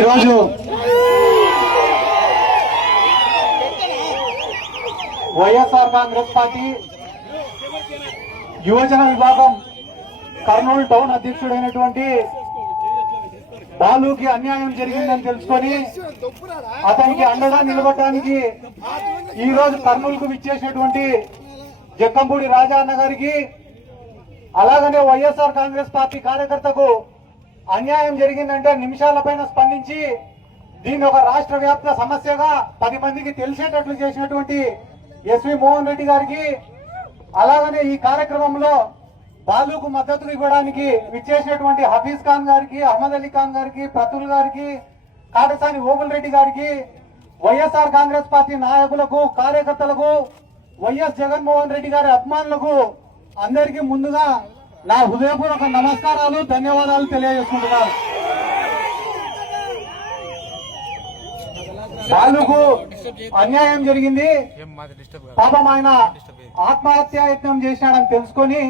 ఈరోజు వైఎస్ఆర్ కాంగ్రెస్ పార్టీ యువజన విభాగం కర్నూలు టౌన్ అధ్యక్షుడైనటువంటి బాలుకి అన్యాయం జరిగిందని తెలుసుకొని అతనికి అండగా నిలబడడానికి ఈ రోజు కర్నూలుకు విచ్చేసినటువంటి జక్కంపూడి రాజా అన్న గారికి, అలాగనే వైఎస్ఆర్ కాంగ్రెస్ పార్టీ కార్యకర్తకు అన్యాయం జరిగిందంటే నిమిషాల పైన స్పందించి దీన్ని ఒక రాష్ట్ర వ్యాప్త సమస్యగా 10 మందికి తెలిసేటట్లు చేసినటువంటి ఎస్వి మోహన్ రెడ్డి గారికి, అలాగనే ఈ కార్యక్రమంలో బాలుకు మద్దతు ఇవ్వడానికి విచ్చేసినటువంటి హఫీజ్ ఖాన్ గారికి, అహ్మద్ అలీ ఖాన్ గారికి, ప్రతుల్ గారికి, కాటసాని ఓబుల్ రెడ్డి గారికి, వైఎస్ఆర్ కాంగ్రెస్ పార్టీ నాయకులకు, కార్యకర్తలకు, వైఎస్ జగన్మోహన్ రెడ్డి గారి అభిమానులకు అందరికీ ముందుగా నా హృదయపూర్వక నమస్కారాలు, ధన్యవాదాలు తెలియజేసుకుంటున్నాను. బాలుకు అన్యాయం జరిగింది, పాపం ఆయన ఆత్మహత్యాయత్నం చేశాడని తెలుసుకొని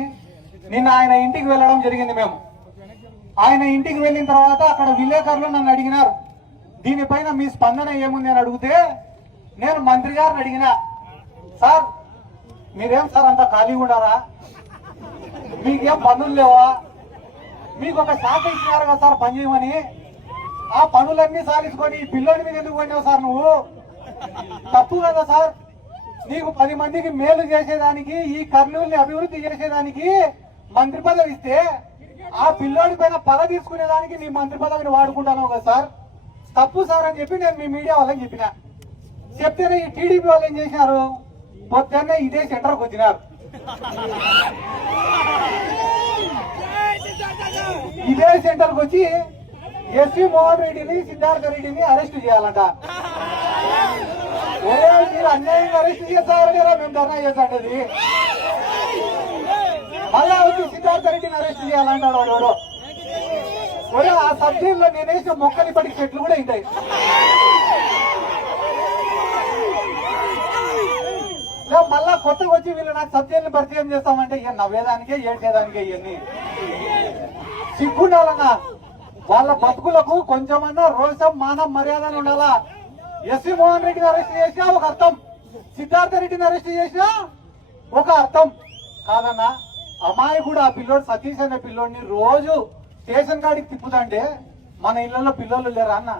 నిన్న ఆయన ఇంటికి వెళ్ళడం జరిగింది. మేము ఆయన ఇంటికి వెళ్ళిన తర్వాత అక్కడ విలేకరులు నన్ను అడిగినారు, దీనిపైన మీ స్పందన ఏముంది అని అడిగితే నేను మంత్రి గారిని అడిగిన, సార్ మీరేం సార్ అంతా ఖాళీగా ఉన్నారా, మీకేం పనులు లేవా, మీకు ఒక శాఖ ఇచ్చినారు కదా సార్ పని చేయమని, ఆ పనులన్నీ సాధించుకొని ఈ పిల్లోడి మీద ఎందుకు పోయినావు సార్, నువ్వు తప్పు కదా సార్, నీకు 10 మందికి మేలు చేసేదానికి, ఈ కర్నూలుని అభివృద్ధి చేసేదానికి మంత్రి పదవి ఇస్తే ఆ పిల్లోడి పైన పగ తీసుకునేదానికి నీ మంత్రి పదవిని వాడుకుంటాను కదా సార్, తప్పు సార్ అని చెప్పి నేను మీ మీడియా వాళ్ళని చెప్పిన. చెప్తేనే ఈ టీడీపీ వాళ్ళు ఏం చేసినారు, పొద్దున్నే ఇదే సెంటర్కి వచ్చినారు, ఇదే సెంటర్కి వచ్చి ఎస్వి మోహన్ రెడ్డిని, సిద్ధార్థ రెడ్డిని అరెస్ట్ చేయాలంట. ఒరే మీరు అన్యాయంగా అరెస్ట్ చేస్తారని మేము ధర్నా చేస్తాంటది, మళ్ళా వచ్చి సిద్ధార్థ రెడ్డిని అరెస్ట్ చేయాలంటాడు వాడు. ఒరే ఆ సబ్జీల్లో నేనేసిన మొక్కలు ఇప్పటికి చెట్లు కూడా ఉంటాయి. మళ్ళా కొత్తగా వచ్చి వీళ్ళు నాకు సబ్జీలను పరిచయం చేస్తామంటే ఇక నవ్వేదానికే ఏడ్చేదానికే ఇవన్నీ సిగ్గుండాలన్నా, వాళ్ళ బతుకులకు కొంచెమన్నా రోషం, మానం, మర్యాదలు ఉండాలా. ఎస్వి మోహన్ రెడ్డిని అరెస్ట్ చేసినా ఒక అర్థం, సిద్ధార్థ రెడ్డిని అరెస్ట్ చేసినా ఒక అర్థం కాదన్నా. అమాయకుడు ఆ పిల్లోడు సతీష్ అనే పిల్లోడిని రోజు స్టేషన్ కాడికి తిప్పుతాంటే మన ఇళ్లలో పిల్లలు లేరా అన్న.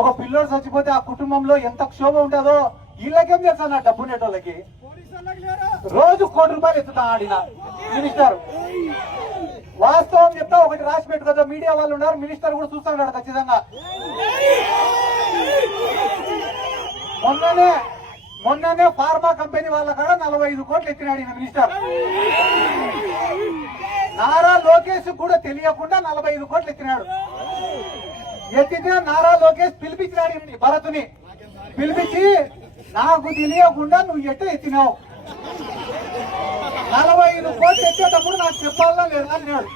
ఒక పిల్లోడు చచ్చిపోతే ఆ కుటుంబంలో ఎంత క్షోభ ఉంటుందో వీళ్ళకేం తెలుసా, నా డబ్బు నెట్టోళ్ళకి రోజు ₹1 కోటి ఎత్తుతా ఆడిన మినిస్టర్. వాస్తవం చెప్తా, ఒకటి రాసి పెట్టుకోదా, మీడియా వాళ్ళు ఉన్నారు, మినిస్టర్ కూడా చూస్తున్నాడు ఖచ్చితంగా. మొన్ననే ఫార్మా కంపెనీ వాళ్ళ కాడ 45 కోట్లు ఎత్తినాడు ఈయన మినిస్టర్. నారా లోకేష్ కూడా తెలియకుండా 45 కోట్లు ఎత్తినాడు. ఎత్తితే నారా లోకేష్ పిలిపించినాడు భరతుని, పిలిపించి నాకు తెలియకుండా నువ్వు ఎట్ట ఎత్తినావు, 45 కోట్లు ఎత్తేటప్పుడు నాకు చెప్పాలా లేదా అన్నాడు.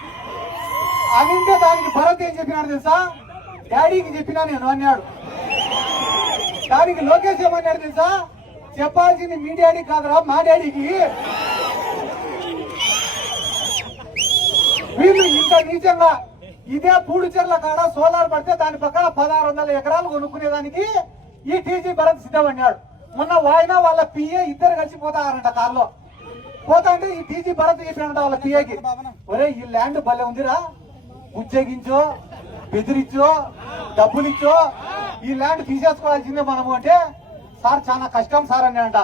అనింటే దానికి భరత్ ఏం చెప్పినాడు తెలుసా, డాడీకి చెప్పినా నేను అన్నాడు. దానికి లోకేష్ ఏమన్నాడు తెలుసా, చెప్పాల్సింది మీ డాడీకి కాదురా మా డాడీకి. వీళ్ళు ఇంత నీచంగా ఇదే పూడిచెర్ల కాడ సోలార్ పడితే దాని పక్కన 1600 ఎకరాలు కొనుక్కునేదానికి ఈ టీజీ భరత్ సిద్ధమన్నాడు. మొన్న వాయినా వాళ్ళ పిఏ ఇద్దరు కలిసి పోతారంట కారులో. పోతా అంటే ఈ టీజీ భరత్ చెప్పినంట వాళ్ళ పిఏకి, ఒరే ఈ ల్యాండ్ భలే ఉందిరా, ఉద్యోగించో, బెదిరించో, డబ్బులిచ్చో ఈ ల్యాండ్ తీసేసుకోవాల్సిందే మనము అంటే, సార్ చాలా కష్టం సార్ అని అంట.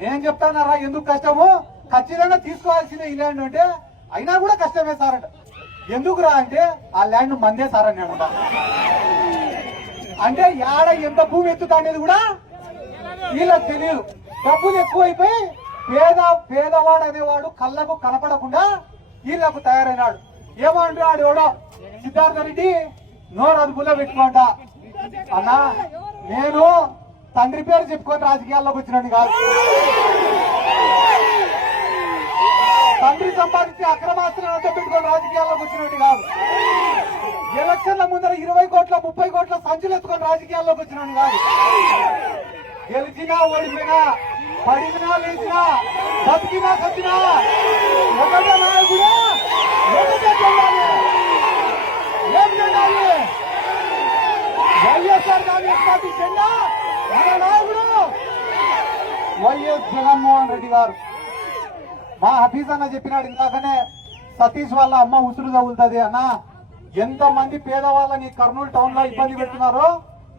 నేను చెప్తానారా ఎందుకు కష్టము, ఖచ్చితంగా తీసుకోవాల్సిందే ఈ ల్యాండ్ అంటే, అయినా కూడా కష్టమే సార్ అంట. ఎందుకురా అంటే ఆ ల్యాండ్ మందే సార్ అని అంట. అంటే యాడ ఎంత భూమి ఎత్తుతా అనేది కూడా వీళ్ళకి తెలియదు. డబ్బులు ఎక్కువైపోయి పేదవాడు అనేవాడు కళ్ళకు కనపడకుండా వీళ్ళకు తయారైనాడు. ఏమంటాడు ఎవడో సిద్ధార్థ రెడ్డి నోరు అదుపులో పెట్టుకోంట అన్నా, నేను తండ్రి పేరు చెప్పుకొని రాజకీయాల్లోకి వచ్చినాడు కాదు, తండ్రి సంపాదించి అక్రమాస్త్రాలతో పెట్టుకొని రాజకీయాల్లోకి వచ్చినట్టు కాదు, ఎలక్షన్ల ముందర 20 కోట్ల 30 కోట్ల సంచులు ఎత్తుకొని రాజకీయాల్లోకి వచ్చినాడు కాదు. గెలిచినా ఓడిపోయినా, పడినా లేచినా, బతికినా సచ్చినా ఒకటే నాయకుడు, ఒకటే చెల్లాలి, ఏం చెల్లాలి వైఎస్ఆర్ కాంగ్రెస్ పార్టీ జెండా మన నాయకుడు వైఎస్ జగన్మోహన్ రెడ్డి గారు. మా హఫీజ్ అన్న చెప్పినాడు ఇందాకనే, సతీష్ వాళ్ళ అమ్మ ఉసురు తగులుతుంది అన్న. ఎంత మంది పేదవాళ్ళని కర్నూలు టౌన్ లో ఇబ్బంది పెడుతున్నారో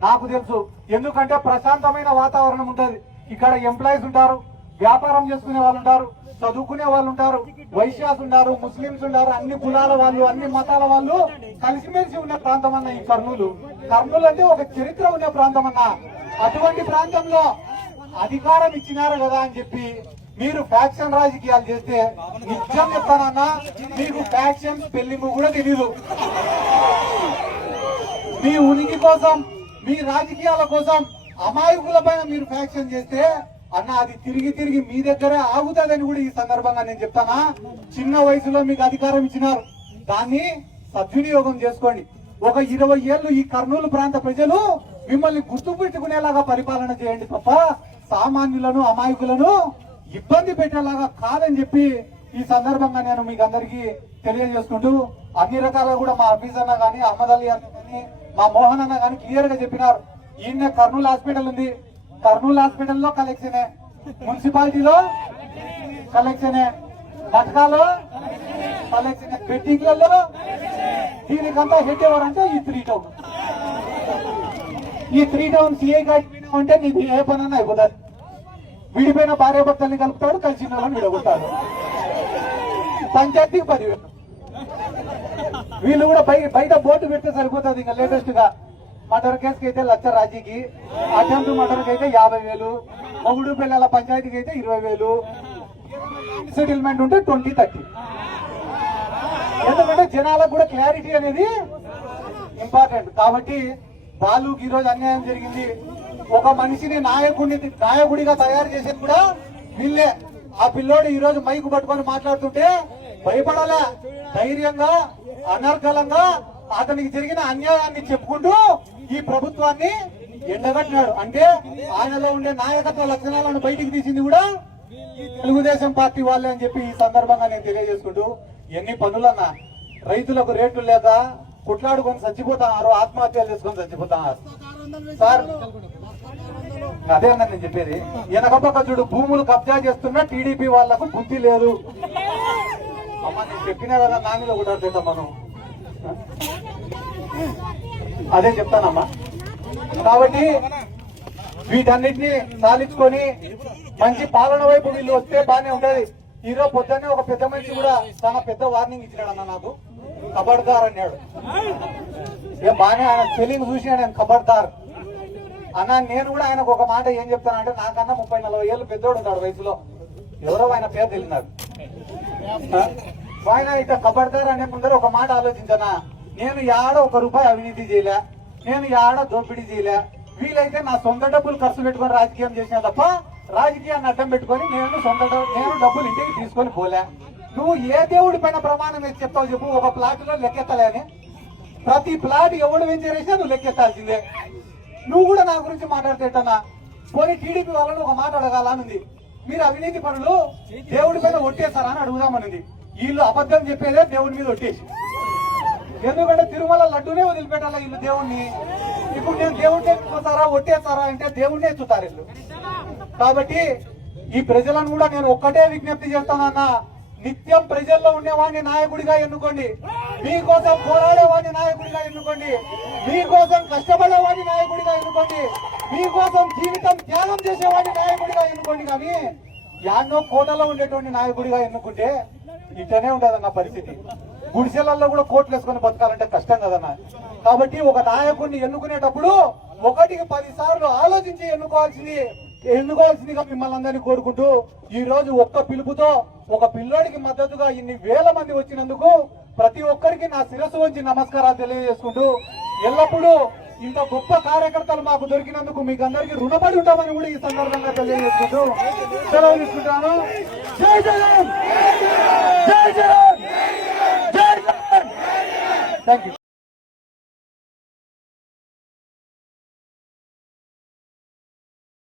నాకు తెలుసు. ఎందుకంటే ప్రశాంతమైన వాతావరణం ఉంటుంది. ఇక్కడ ఎంప్లాయీస్ ఉంటారు, వ్యాపారం చేసుకునే వాళ్ళు ఉంటారు, చదువుకునే వాళ్ళు ఉంటారు, వైశ్యాస్ ఉంటారు, ముస్లింస్ ఉంటారు, అన్ని కులాల వాళ్ళు, అన్ని మతాల వాళ్ళు కలిసిమెలిసి ఉన్న ప్రాంతం అన్న ఈ కర్నూలు. కర్నూలు అంటే ఒక చరిత్ర ఉన్న ప్రాంతం అన్న. అటువంటి ప్రాంతంలో అధికారం ఇచ్చినారు కదా అని చెప్పి మీరు ఫ్యాక్షన్ రాజకీయాలు చేస్తే నిజం చెప్తానన్నా, మీకు ఫ్యాక్షన్ స్పెల్లింగ్ కూడా తెలీదు. మీ ఉనికి కోసం, మీ రాజకీయాల కోసం అమాయకుల పైన మీరు ఫ్యాక్షన్ చేస్తే అన్న అది తిరిగి తిరిగి మీ దగ్గరే ఆగుతుందని కూడా ఈ సందర్భంగా నేను చెప్తానా. చిన్న వయసులో మీకు అధికారం ఇచ్చినారు, దాన్ని సద్వినియోగం చేసుకోండి. ఒక 20 ఏళ్లు ఈ కర్నూలు ప్రాంత ప్రజలు మిమ్మల్ని గుర్తుపెట్టుకునేలాగా పరిపాలన చేయండి తప్ప సామాన్యులను అమాయకులను ఇబ్బంది పెట్టేలాగా కాదని చెప్పి ఈ సందర్భంగా నేను మీకు అందరికీ తెలియజేసుకుంటూ, అన్ని రకాలుగా కూడా మా హఫీజ్ అన్న గానీ, అహ్మద్ అలీ అన్న గానీ, మా మోహన్ అన్న గానీ క్లియర్ గా చెప్పినారు. ఈయన కర్నూలు హాస్పిటల్ ఉంది, కర్నూలు హాస్పిటల్లో కలెక్షనే, మున్సిపాలిటీలో కలెక్షనే, పథకాలు కలెక్షనే, బెట్టింగ్లలో. దీనికంతా హెడ్ ఎవరంటే ఈ 3 టౌన్. ఈ 3 టౌన్ సిఐ అంటే నీకు ఏ పనన్నా అయిపోతుంది. విడిపోయిన భార్య భర్తల్ని కలుపుతాడు, కలిసిన వాళ్ళని విడగొట్టాడు. పంచాయతీకి 10,000. వీళ్ళు కూడా బయట బోర్డు పెడితే సరిపోతుంది. ఇంకా లేటెస్ట్ గా మర్డర్ కేసుకి అయితే 1,00,000 రాజీకి, అటెంప్ట్ మర్డర్ కి అయితే 50,000, మొగుడు పిల్లల పంచాయతీకి అయితే 20,000, సెటిల్మెంట్ ఉంటే 20-30. ఎందుకంటే జనాలకు కూడా క్లారిటీ అనేది ఇంపార్టెంట్. కాబట్టి బాలుకి ఈరోజు అన్యాయం జరిగింది. ఒక మనిషిని నాయకుడిగా తయారు చేసేది కూడా వీళ్ళే. ఆ పిల్లోడు ఈ రోజు మైకు పట్టుకొని మాట్లాడుతుంటే భయపడాలా, ధైర్యంగా అనర్గళంగా అతనికి జరిగిన అన్యాయాన్ని చెప్పుకుంటూ ఈ ప్రభుత్వాన్ని ఎండగట్టినాడు. అంటే ఆయనలో ఉండే నాయకత్వ లక్షణాలను బయటికి తీసింది కూడా ఈ తెలుగుదేశం పార్టీ వాళ్ళే అని చెప్పి ఈ సందర్భంగా నేను తెలియజేసుకుంటూ, ఎన్ని పనులన్నా రైతులకు రేట్లు లేక కుట్లాడుకొని చచ్చిపోతున్నారు, ఆత్మహత్యలు చేసుకొని చచ్చిపోతున్నారు సార్. అదే అన్న నేను చెప్పేది. వెనకపక్క చూడు, భూములు కబ్జా చేస్తున్నా టీడీపీ వాళ్లకు బుద్ధి లేదు. అమ్మ నేను చెప్పినా కదా, నా మీద కూడా మనం అదే చెప్తానమ్మా. కాబట్టి వీటన్నిటిని సాధించుకొని మంచి పాలన వైపు వీళ్ళు వస్తే బానే ఉంటది. ఈరోజు పొద్దున్నే ఒక పెద్ద మనిషి కూడా చాలా పెద్ద వార్నింగ్ ఇచ్చినాడు అన్న, నాకు కబడ్దార్ అన్నాడు. ఏం బానే ఆయన స్పెల్లింగ్ చూసి నేను కబడ్దార్ అన్న. నేను కూడా ఆయనకు ఒక మాట ఏం చెప్తానంటే, నాకన్నా 30-40 ఏళ్ళు పెద్దోడు ఉన్నాడు వయసులో, ఎవరో ఆయన పేరు తెలియదు. ఆయన ఇక కబడ్దార్ అనే ముందర ఒక మాట ఆలోచించనా, నేను యాడ 1 రూపాయి అవినీతి చేయలే, నేను యాడ దోపిడీ చేయలే, వీలైతే నా సొంత డబ్బులు ఖర్చు పెట్టుకొని రాజకీయం చేసినా తప్ప రాజకీయాన్ని అడ్డం పెట్టుకొని నేను డబ్బులు ఇంటికి తీసుకొని పోలే. నువ్వు ఏ దేవుడి పైన ప్రమాణం వేసి చెప్తావు చెప్పు? ఒక ప్లాట్ లో లెక్కెత్తలే అని, ప్రతి ప్లాట్ ఎవడు వెంచరేసినా నువ్వు లెక్కెత్తాల్సిందే. నువ్వు కూడా నా గురించి మాట్లాడితేటన్నా పోనీ టీడీపీ వాళ్ళని ఒక మాట అడగాలనుంది. మీరు అవినీతి పనులు దేవుడి పైన ఒట్టేస్తారా అని అడుగుదామనుంది. వీళ్ళు అబద్ధం చెప్పేదే దేవుడి మీద ఒట్టేసి, ఎందుకంటే తిరుమల లడ్డూనే వదిలిపెట్టాలా వీళ్ళు దేవుణ్ణి. ఇప్పుడు నేను దేవుడిని ఎత్తుతారా ఒట్టేస్తారా అంటే దేవుడినే ఎత్తుతారు వీళ్ళు. కాబట్టి ఈ ప్రజలను కూడా నేను ఒక్కటే విజ్ఞప్తి చేస్తానన్నా, నిత్యం ప్రజల్లో ఉండేవాడిని నాయకుడిగా ఎన్నుకోండి, మీకోసం పోరాడేవాడిని నాయకుడిగా ఎన్నుకోండి, మీకోసం కష్టపడేవాడిని నాయకుడిగా ఎన్నుకోండి, మీకోసం జీవితం త్యాగం చేసేవాడిని నాయకుడిగా ఎన్నుకోండి. కానీ యాన్నో కోటలో ఉండేటువంటి నాయకుడిగా ఎన్నుకుంటే ఇట్లనే ఉండదన్న పరిస్థితి. గుడిసెలలో కూడా కోట్లు వేసుకొని బతకాలంటే కష్టం కదన్నా. కాబట్టి ఒక నాయకుడిని ఎన్నుకునేటప్పుడు 1కి 10 సార్లు ఆలోచించి ఎన్నుకోవాల్సిందిగా మిమ్మల్ని అందరినీ కోరుకుంటూ, ఈ రోజు ఒక్క పిలుపుతో ఒక పిల్లోడికి మద్దతుగా ఇన్ని వేల మంది వచ్చినందుకు ప్రతి ఒక్కరికి నా శిరస్సు వంచి నమస్కారాలు తెలియజేసుకుంటూ, ఎల్లప్పుడూ ఇంత గొప్ప కార్యకర్తలు మాకు దొరికినందుకు మీకు అందరికీ రుణపడి ఉంటామని కూడా ఈ సందర్భంగా తెలియజేసుకుంటూ సెలవు తీసుకుంటాను. జై జగన్, జై జగన్, జై జగన్. Thank you.